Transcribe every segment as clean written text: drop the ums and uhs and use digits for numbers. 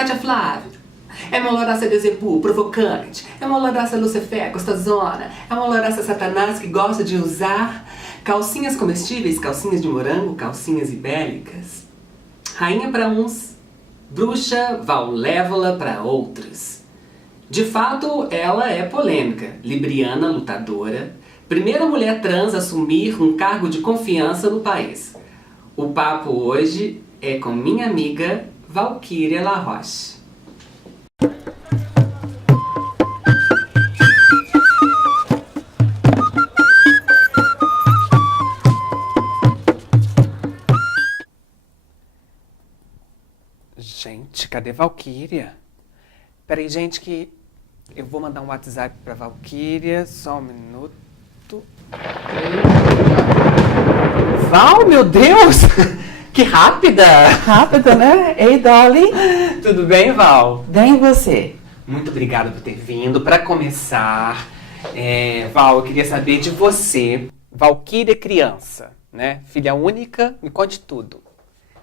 Cátia Flávio. É uma louraça Bezebu, provocante. É uma louraça Lucifer, gostosona. É uma louraça Satanás que gosta de usar calcinhas comestíveis, calcinhas de morango, calcinhas ibélicas. Rainha para uns, bruxa Valévola para outros. De fato, ela é polêmica, libriana, lutadora, primeira mulher trans a assumir um cargo de confiança no país. O papo hoje é com minha amiga Valquíria La Roche. Gente, cadê Valquíria? Peraí, gente, que eu vou mandar um WhatsApp pra Valquíria. Só um minuto. Val, meu Deus! Que rápida! Rápido, né? Ei, Dolly. Tudo bem, Val? Bem você? Muito obrigado por ter vindo. Para começar, Val, eu queria saber de você. Valquíria criança, né? Filha única, me conte tudo.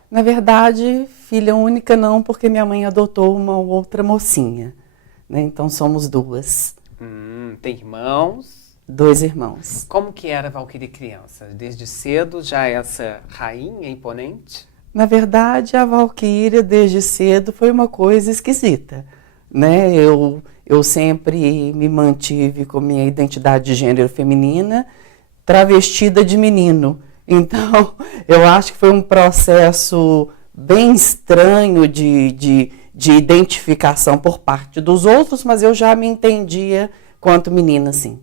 Na verdade, filha única não, porque minha mãe adotou uma outra mocinha, né? Então somos duas. Tem irmãos? 2 irmãos. Como que era Valquíria criança? Desde cedo já essa rainha imponente? Na verdade, a Valquíria, desde cedo, foi uma coisa esquisita, né? Eu sempre me mantive com minha identidade de gênero feminina, travestida de menino. Então, eu acho que foi um processo bem estranho de identificação por parte dos outros, mas eu já me entendia quanto menina, sim.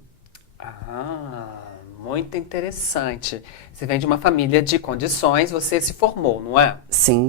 Muito interessante. Você vem de uma família de condições, você se formou, não é? Sim.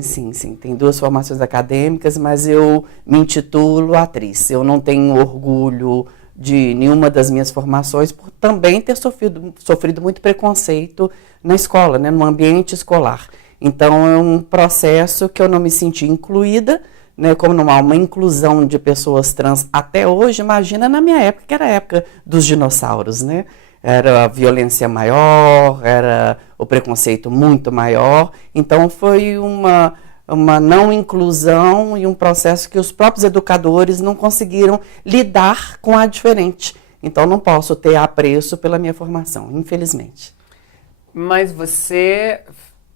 Tem 2 formações acadêmicas, mas eu me intitulo atriz. Eu não tenho orgulho de nenhuma das minhas formações, por também ter sofrido muito preconceito na escola, né, no ambiente escolar. Então, é um processo que eu não me senti incluída, né, como não há uma inclusão de pessoas trans até hoje. Imagina na minha época, que era a época dos dinossauros, né? Era a violência maior, era o preconceito muito maior. Então, foi uma não inclusão e um processo que os próprios educadores não conseguiram lidar com a diferente. Então, não posso ter apreço pela minha formação, infelizmente. Mas você,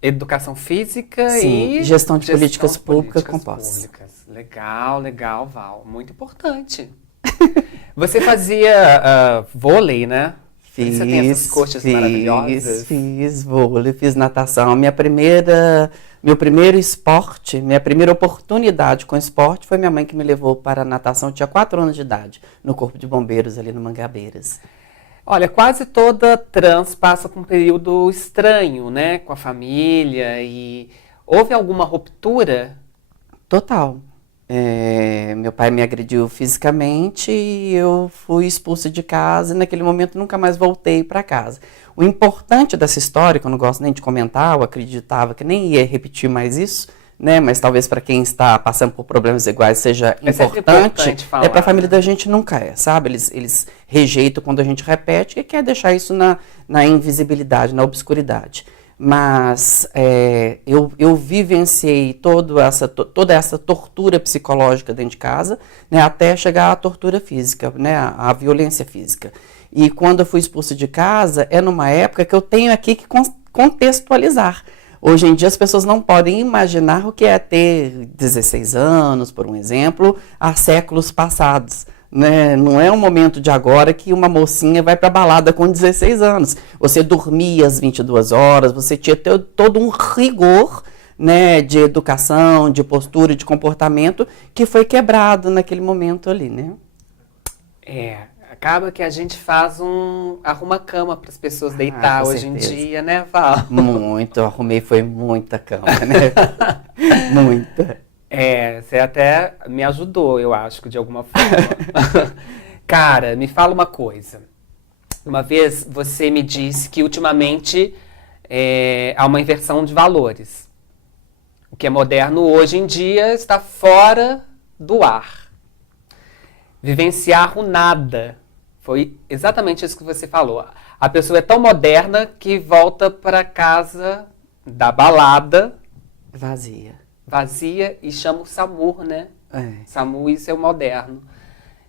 educação física Sim, e gestão de políticas públicas com pós. Legal, Val. Muito importante. Você fazia vôlei, né? Você tem essas coxas maravilhosas. Fiz vôlei, fiz natação. Meu primeiro esporte, minha primeira oportunidade com esporte foi minha mãe que me levou para a natação. Eu tinha 4 anos de idade, no Corpo de Bombeiros, ali no Mangabeiras. Olha, quase toda trans passa por um período estranho, né? Com a família. E houve alguma ruptura? Total. Meu pai me agrediu fisicamente e eu fui expulsa de casa e naquele momento nunca mais voltei para casa. O importante dessa história, que eu não gosto nem de comentar, eu acreditava que nem ia repetir mais isso, né? Mas talvez para quem está passando por problemas iguais seja importante falar, para a família da gente nunca é, sabe? Eles rejeitam quando a gente repete e quer deixar isso na invisibilidade, na obscuridade. Mas eu vivenciei toda essa tortura psicológica dentro de casa, né, até chegar à tortura física, né, à violência física. E quando eu fui expulsa de casa, é numa época que eu tenho aqui que contextualizar. Hoje em dia as pessoas não podem imaginar o que é ter 16 anos, por um exemplo, há séculos passados. Né? Não é um momento de agora que uma mocinha vai para balada com 16 anos. Você dormia às 22 horas, você tinha todo um rigor, né, de educação, de postura, de comportamento que foi quebrado naquele momento ali, né? Acaba que a gente arruma cama para as pessoas deitar hoje em dia, né, Val? Muito, arrumei foi muita cama, né? Muita. Você até me ajudou, eu acho, de alguma forma. Cara, me fala uma coisa. Uma vez você me disse que ultimamente há uma inversão de valores. O que é moderno hoje em dia está fora do ar. Vivenciar o nada. Foi exatamente isso que você falou. A pessoa é tão moderna que volta para casa da balada vazia e chama o SAMU, né? SAMU, isso é o moderno.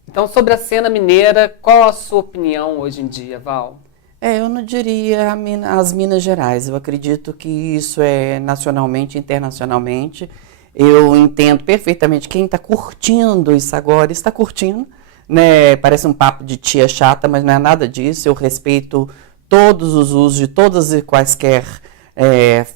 Então, sobre a cena mineira, qual a sua opinião hoje em dia, Val? Eu não diria as Minas Gerais. Eu acredito que isso é nacionalmente, internacionalmente. Eu entendo perfeitamente quem está curtindo isso agora, está curtindo, né? Parece um papo de tia chata, mas não é nada disso. Eu respeito todos os usos de todas e quaisquer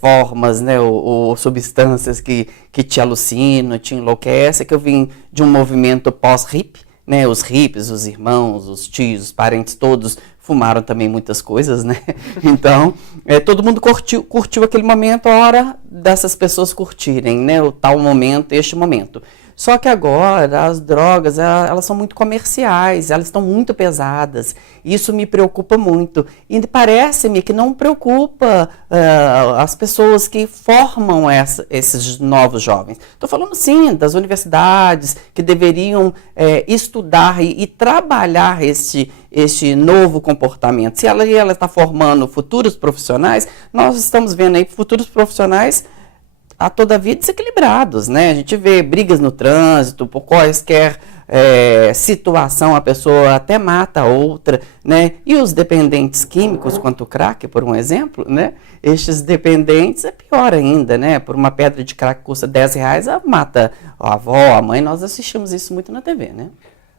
formas, né, ou substâncias que te alucinam, te enlouquecem, que eu vim de um movimento pós-hip, né, os hippies, os irmãos, os tios, os parentes, todos fumaram também muitas coisas, né, então todo mundo curtiu aquele momento, a hora dessas pessoas curtirem, né, o tal momento, este momento. Só que agora as drogas, elas são muito comerciais, elas estão muito pesadas. Isso me preocupa muito. E parece-me que não preocupa as pessoas que formam esses novos jovens. Estou falando, sim, das universidades que deveriam estudar e trabalhar este novo comportamento. Se ela está formando futuros profissionais, nós estamos vendo aí futuros profissionais a toda vida desequilibrados, né? A gente vê brigas no trânsito, por quaisquer situação, a pessoa até mata a outra, né? E os dependentes químicos, quanto o crack, por um exemplo, né? Estes dependentes é pior ainda, né? Por uma pedra de crack que custa R$10, mata a avó, a mãe. Nós assistimos isso muito na TV, né?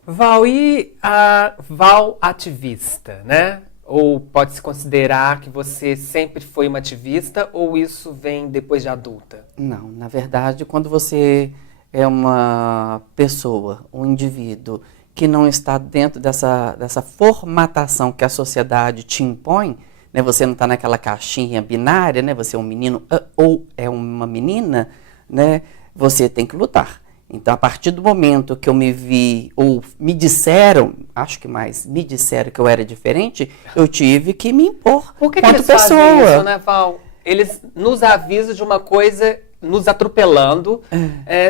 Val, e a Val ativista, né? Ou pode-se considerar que você sempre foi uma ativista ou isso vem depois de adulta? Não, na verdade, quando você é uma pessoa, um indivíduo que não está dentro dessa formatação que a sociedade te impõe, né, você não está naquela caixinha binária, né, você é um menino ou é uma menina, né, você tem que lutar. Então, a partir do momento que eu me vi, ou me disseram, acho que mais, me disseram que eu era diferente, eu tive que me impor. Por que eles fazem isso, né, Val? Eles nos avisam de uma coisa nos atropelando,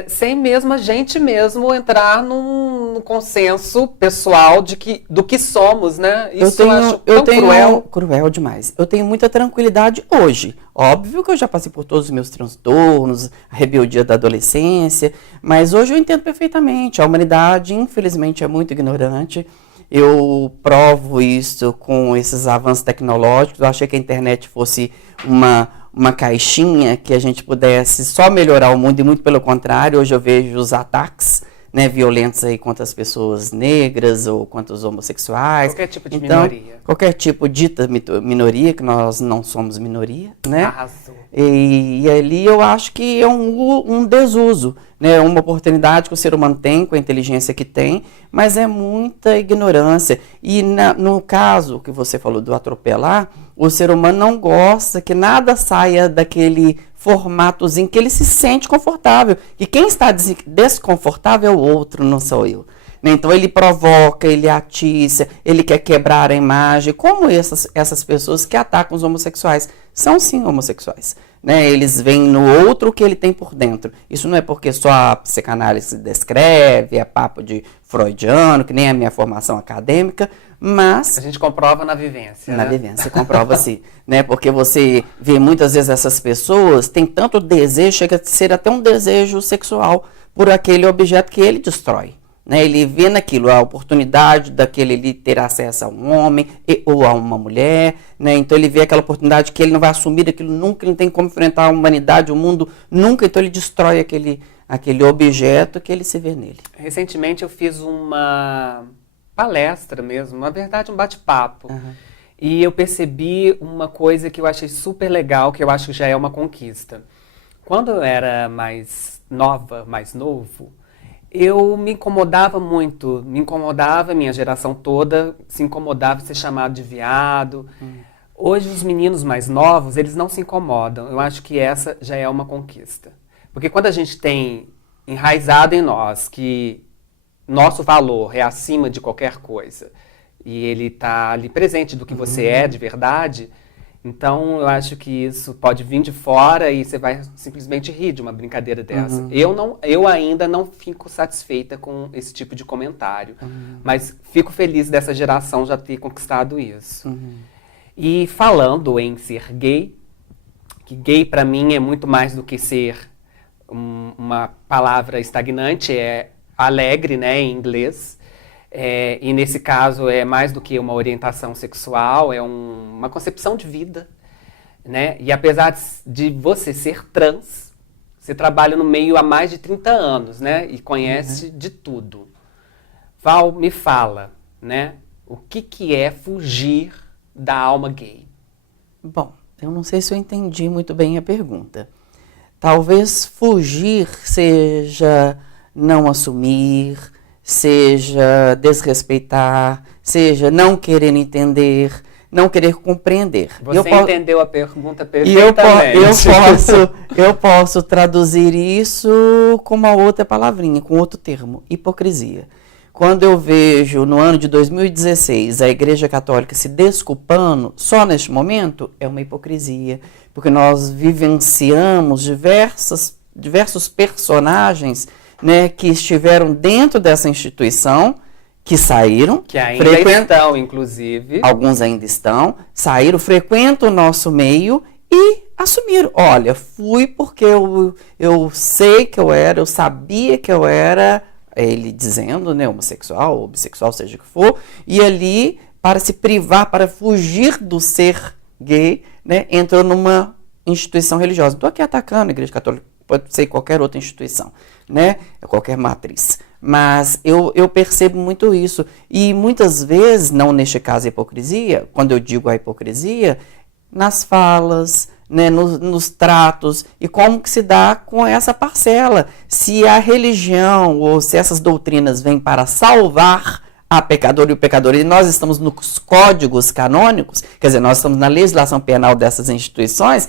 sem mesmo a gente mesmo entrar num consenso pessoal do que somos, né? Isso eu acho tão cruel. Cruel demais. Eu tenho muita tranquilidade hoje. Óbvio que eu já passei por todos os meus transtornos, a rebeldia da adolescência, mas hoje eu entendo perfeitamente. A humanidade, infelizmente, é muito ignorante. Eu provo isso com esses avanços tecnológicos. Eu achei que a internet fosse uma caixinha que a gente pudesse só melhorar o mundo, e muito pelo contrário. Hoje eu vejo os ataques, né, violentos aí contra as pessoas negras ou contra os homossexuais. Qualquer tipo de minoria. Qualquer tipo de dita minoria, que nós não somos minoria, né? Arrasou. E ali eu acho que é um desuso, né? Uma oportunidade que o ser humano tem com a inteligência que tem, mas é muita ignorância. E no caso que você falou do atropelar, o ser humano não gosta que nada saia daquele formatozinho que ele se sente confortável. E quem está desconfortável é o outro, não sou eu. Então ele provoca, ele atiça, ele quer quebrar a imagem, como essas pessoas que atacam os homossexuais. São sim homossexuais, né? Eles veem no outro o que ele tem por dentro. Isso não é porque só a psicanálise descreve, é papo de freudiano, que nem é a minha formação acadêmica, mas... A gente comprova na vivência, Na vivência, comprova-se, né? Porque você vê muitas vezes essas pessoas, tem tanto desejo, chega a ser até um desejo sexual por aquele objeto que ele destrói. Né, ele vê naquilo a oportunidade daquele ele ter acesso a um homem ou a uma mulher, né, então ele vê aquela oportunidade que ele não vai assumir aquilo nunca, ele não tem como enfrentar a humanidade, o mundo nunca, então ele destrói aquele objeto que ele se vê nele. Recentemente eu fiz uma palestra mesmo, na verdade um bate-papo, e eu percebi uma coisa que eu achei super legal, que eu acho que já é uma conquista. Quando eu era mais nova, mais novo, eu me incomodava muito, minha geração toda se incomodava de ser chamado de viado. Hoje os meninos mais novos, eles não se incomodam. Eu acho que essa já é uma conquista. Porque quando a gente tem enraizado em nós que nosso valor é acima de qualquer coisa, e ele está ali presente do que você é de verdade, então eu acho que isso pode vir de fora e você vai simplesmente rir de uma brincadeira dessa. Eu ainda não fico satisfeita com esse tipo de comentário, mas fico feliz dessa geração já ter conquistado isso. E falando em ser gay, que gay para mim é muito mais do que ser uma palavra estagnante, é alegre, né, em inglês. E nesse caso é mais do que uma orientação sexual, é uma concepção de vida, né? E apesar de você ser trans, você trabalha no meio há mais de 30 anos, né? E conhece de tudo. Val, me fala, né? O que é fugir da alma gay? Bom, eu não sei se eu entendi muito bem a pergunta. Talvez fugir seja não assumir, seja desrespeitar, seja não querer entender, não querer compreender. Você entendeu a pergunta perfeitamente. Eu posso traduzir isso com uma outra palavrinha, com outro termo, hipocrisia. Quando eu vejo no ano de 2016 a Igreja Católica se desculpando, só neste momento, é uma hipocrisia, porque nós vivenciamos diversos personagens, né, que estiveram dentro dessa instituição, que saíram. Que ainda estão, inclusive. Alguns ainda estão, saíram, frequentam o nosso meio e assumiram. Olha, fui porque eu sei que eu sabia que eu era, ele dizendo, né, homossexual, ou bissexual, seja o que for, e ali, para se privar, para fugir do ser gay, né, entrou numa instituição religiosa. Estou aqui atacando a Igreja Católica, pode ser qualquer outra instituição, né, qualquer matriz. Mas eu percebo muito isso. E muitas vezes, não neste caso a hipocrisia, quando eu digo a hipocrisia, nas falas, né, nos tratos, e como que se dá com essa parcela. Se a religião ou se essas doutrinas vêm para salvar a pecadora e o pecador, e nós estamos nos códigos canônicos, quer dizer, nós estamos na legislação penal dessas instituições,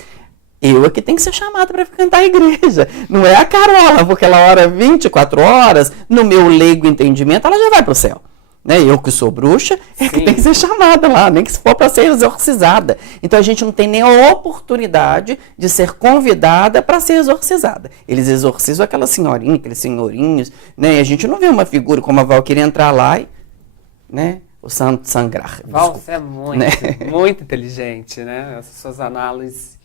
eu é que tenho que ser chamada para frequentar a igreja. Não é a Carola, porque ela ora 24 horas, no meu leigo entendimento, ela já vai para o céu. Né? Eu que sou bruxa, é que tem que ser chamada lá, nem que se for para ser exorcizada. Então a gente não tem nem a oportunidade de ser convidada para ser exorcizada. Eles exorcizam aquela senhorinha, aqueles senhorinhos, né? E a gente não vê uma figura como a Val querer entrar lá e, né, o santo sangrar. Val, você é muito inteligente, né? As suas análises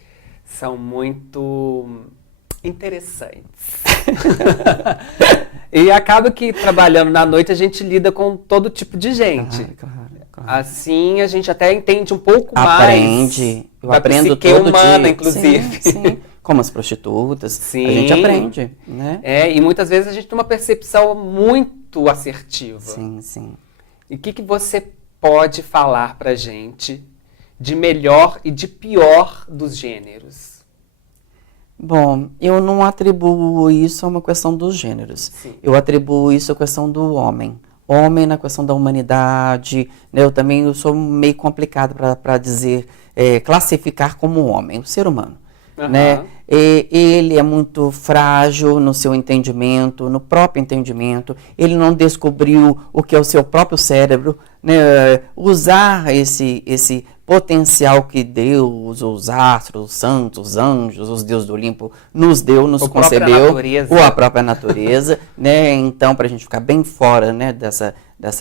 são muito interessantes. E acaba que trabalhando na noite a gente lida com todo tipo de gente. Claro. Assim a gente até entende um pouco mais. Eu aprendo todo humana, dia. Inclusive. Sim. Como as prostitutas. Sim. A gente aprende, né? E muitas vezes a gente tem uma percepção muito assertiva. Sim. E o que você pode falar pra gente de melhor e de pior dos gêneros? Bom, eu não atribuo isso a uma questão dos gêneros. Sim. Eu atribuo isso à questão do homem. Homem na questão da humanidade. Né? Eu sou meio complicado para dizer, classificar como homem, o ser humano. Uhum. Né? Ele é muito frágil no seu entendimento, no próprio entendimento. Ele não descobriu o que é o seu próprio cérebro. Né? Usar esse potencial que Deus, os astros, os santos, os anjos, os deuses do Olimpo nos deu, nos concebeu, ou a própria natureza, né? Então, para a gente ficar bem fora, né, dessa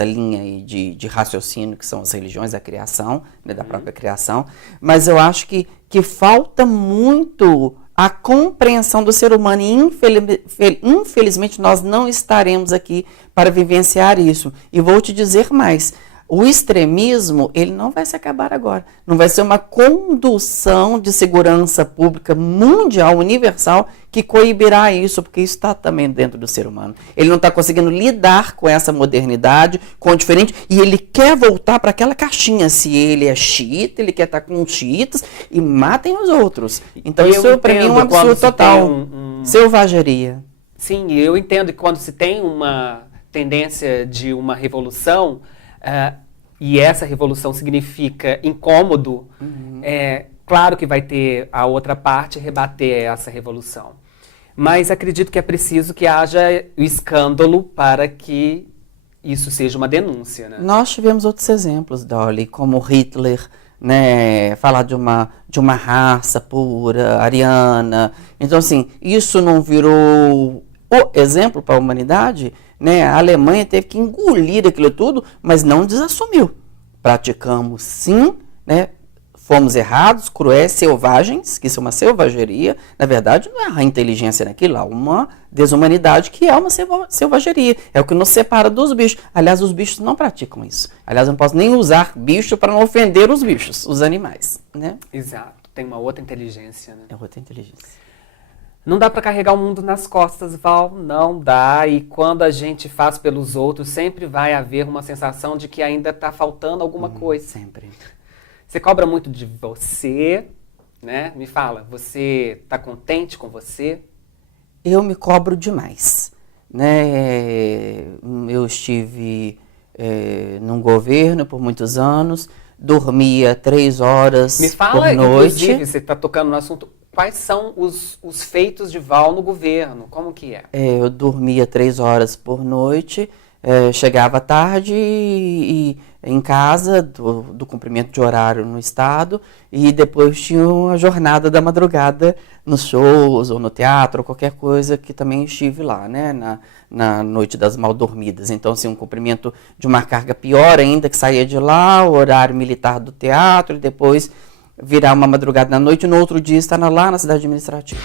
linha aí de raciocínio que são as religiões da criação, né, da própria criação, mas eu acho que falta muito a compreensão do ser humano e infelizmente nós não estaremos aqui para vivenciar isso. E vou te dizer mais. O extremismo, ele não vai se acabar agora. Não vai ser uma condução de segurança pública mundial, universal, que coibirá isso, porque isso está também dentro do ser humano. Ele não está conseguindo lidar com essa modernidade, com o diferente, e ele quer voltar para aquela caixinha. Se ele é xiita, ele quer estar com os xiitas e matem os outros. Então isso para mim é um absurdo total. Selvageria. Sim, eu entendo que quando se tem uma tendência de uma revolução... e essa revolução significa incômodo, claro que vai ter a outra parte rebater essa revolução. Mas acredito que é preciso que haja o escândalo para que isso seja uma denúncia. Né? Nós tivemos outros exemplos, Dolly, como Hitler, né, falar de uma raça pura, ariana. Então, assim, isso não virou o exemplo para a humanidade? Né? A Alemanha teve que engolir aquilo tudo, mas não desassumiu. Praticamos sim, né? fomos errados, cruéis, selvagens, que isso é uma selvageria. Na verdade, não é a inteligência naquilo, há uma desumanidade que é uma selvageria. É o que nos separa dos bichos. Aliás, os bichos não praticam isso. Aliás, eu não posso nem usar bicho para não ofender os bichos, os animais, né? Exato. Tem uma outra inteligência, né? É outra inteligência. Não dá pra carregar o mundo nas costas, Val. Não dá. E quando a gente faz pelos outros, sempre vai haver uma sensação de que ainda tá faltando alguma coisa. Sempre. Você cobra muito de você, né? Me fala, você tá contente com você? Eu me cobro demais, né? Eu estive num governo por muitos anos, dormia 3 horas Me fala, por noite. inclusive, você tá tocando no assunto, quais são os feitos de Val no governo? Como que é? Eu dormia 3 horas por noite, chegava tarde e em casa, do cumprimento de horário no estado, e depois tinha uma jornada da madrugada nos shows ou no teatro, ou qualquer coisa que também estive lá, né, na noite das mal dormidas. Então, assim, um cumprimento de uma carga pior ainda, que saía de lá, o horário militar do teatro, e depois virar uma madrugada na noite, e no outro dia estar lá na cidade administrativa.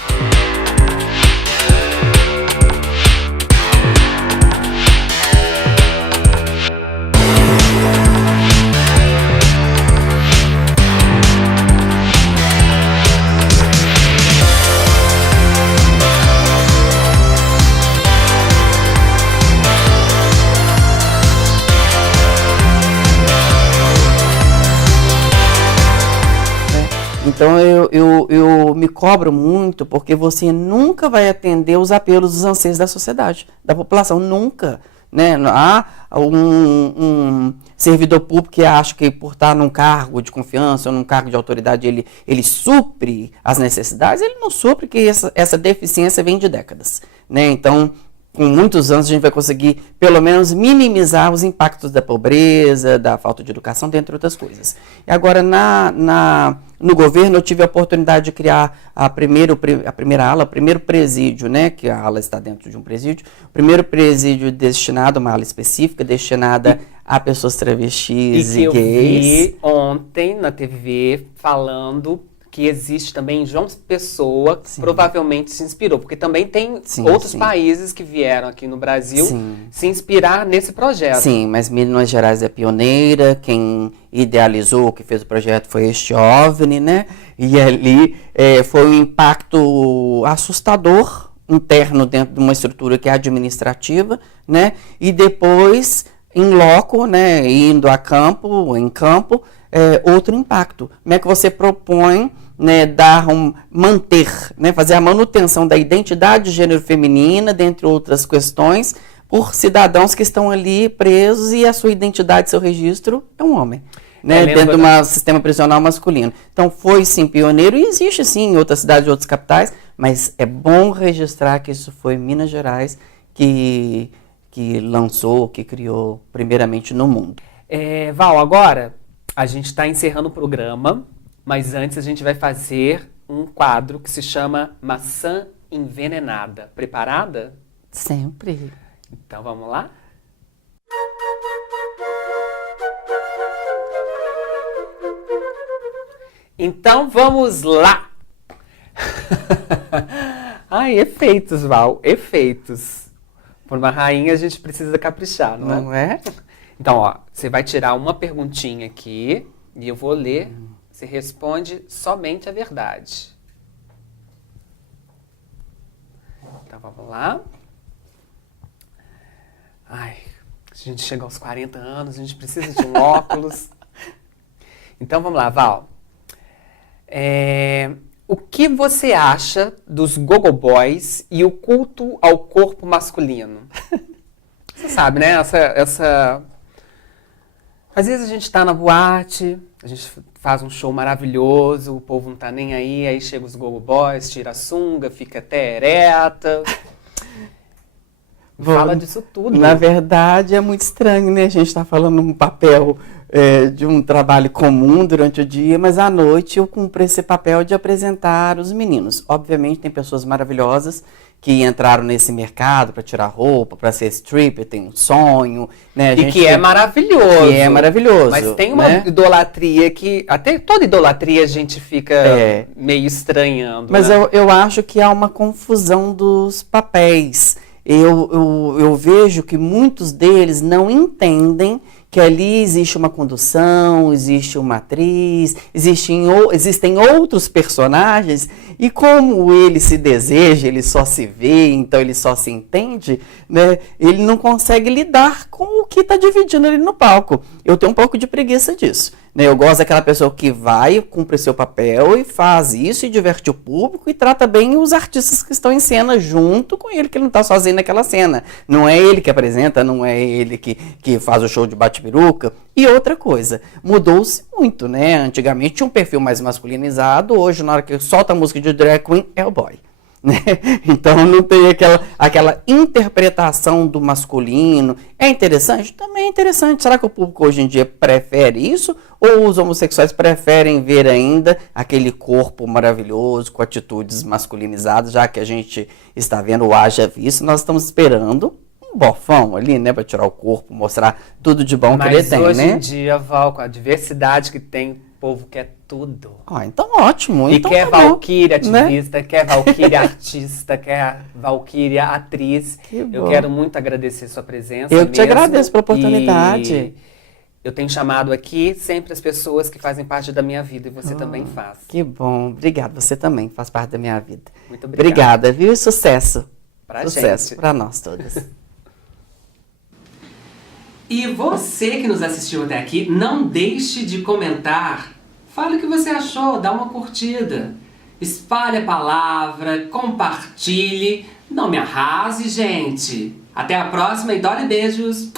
Então eu me cobro muito porque você nunca vai atender os apelos, os anseios da sociedade, da população, nunca. Né? Há um servidor público que acha que por estar num cargo de confiança ou num cargo de autoridade ele supre as necessidades, ele não supre, que essa deficiência vem de décadas. Né? Então, com muitos anos a gente vai conseguir, pelo menos, minimizar os impactos da pobreza, da falta de educação, dentre outras coisas. E agora, no governo, eu tive a oportunidade de criar a primeira ala, o primeiro presídio, né, que a ala está dentro de um presídio, o primeiro presídio destinado, uma ala específica, destinada a pessoas travestis e gays. Eu vi ontem na TV falando que existe também em João Pessoa, que provavelmente se inspirou, porque também tem outros países que vieram aqui no Brasil se inspirar nesse projeto. Sim, mas Minas Gerais é pioneira, quem idealizou, que fez o projeto foi este OVNI, né? E ali foi um impacto assustador, interno dentro de uma estrutura que é administrativa, né? E depois, em loco, né, indo em campo, outro impacto. Como é que você propõe, né, manter, né, fazer a manutenção da identidade de gênero feminina, dentre outras questões, por cidadãos que estão ali presos e a sua identidade, seu registro é um homem, né, dentro de um sistema prisional masculino. Então foi sim pioneiro e existe sim em outras cidades e outras capitais, mas é bom registrar que isso foi Minas Gerais que lançou, que criou primeiramente no mundo. Val, agora a gente está encerrando o programa, mas antes a gente vai fazer um quadro que se chama Maçã Envenenada. Preparada? Sempre. Então vamos lá? Então vamos lá! Ai, efeitos, Val, efeitos. Por uma rainha a gente precisa caprichar, não é? Não é? Então, ó, você vai tirar uma perguntinha aqui e eu vou ler. Você responde somente a verdade. Então, vamos lá. Ai, se a gente chega aos 40 anos, a gente precisa de um óculos. Então, vamos lá, Val. O que você acha dos gogo boys e o culto ao corpo masculino? Você sabe, né? Às vezes a gente tá na boate, a gente faz um show maravilhoso, o povo não tá nem aí chega os gogo boys, tira a sunga, fica até ereta. Fala disso tudo. Na verdade, é muito estranho, né? A gente tá falando um papel de um trabalho comum durante o dia, mas à noite eu cumpro esse papel de apresentar os meninos. Obviamente tem pessoas maravilhosas que entraram nesse mercado para tirar roupa, para ser stripper, tem um sonho, né? E que é maravilhoso. Que é maravilhoso. Mas tem uma idolatria que, até toda idolatria a gente fica meio estranhando. Mas né? eu acho que há uma confusão dos papéis. Eu vejo que muitos deles não entendem que ali existe uma condução, existe uma atriz, existem outros personagens, e como ele se deseja, ele só se vê, então ele só se entende, né? Ele não consegue lidar com o que está dividindo ali no palco. Eu tenho um pouco de preguiça disso. Né? Eu gosto daquela pessoa que vai, cumpre seu papel e faz isso e diverte o público e trata bem os artistas que estão em cena junto com ele, que ele não está sozinho naquela cena. Não é ele que apresenta, não é ele que faz o show de bate-peruca. E outra coisa, mudou-se muito, né? Antigamente tinha um perfil mais masculinizado, hoje na hora que solta a música de drag queen é o boy. Né? Então não tem aquela interpretação do masculino. É interessante? Também é interessante. Será que o público hoje em dia prefere isso? Ou os homossexuais preferem ver ainda aquele corpo maravilhoso com atitudes masculinizadas, já que a gente está vendo o haja visto, nós estamos esperando um bofão ali, né, para tirar o corpo, mostrar tudo de bom que ele tem, né? Mas hoje em dia, Val, com a diversidade que tem, o povo quer tudo. Então ótimo. E então quer tá Valkyria bom, ativista, quer Valkyria artista, quer Valkyria atriz. Eu quero muito agradecer sua presença. Eu te agradeço pela oportunidade. E eu tenho chamado aqui sempre as pessoas que fazem parte da minha vida, e você também faz. Que bom. Obrigada. Você também faz parte da minha vida. Muito obrigada. Obrigada, viu? E sucesso. Sucesso para nós todas. E você que nos assistiu até aqui, não deixe de comentar. Fale o que você achou, dá uma curtida. Espalhe a palavra, compartilhe. Não me arrase, gente. Até a próxima e dole beijos.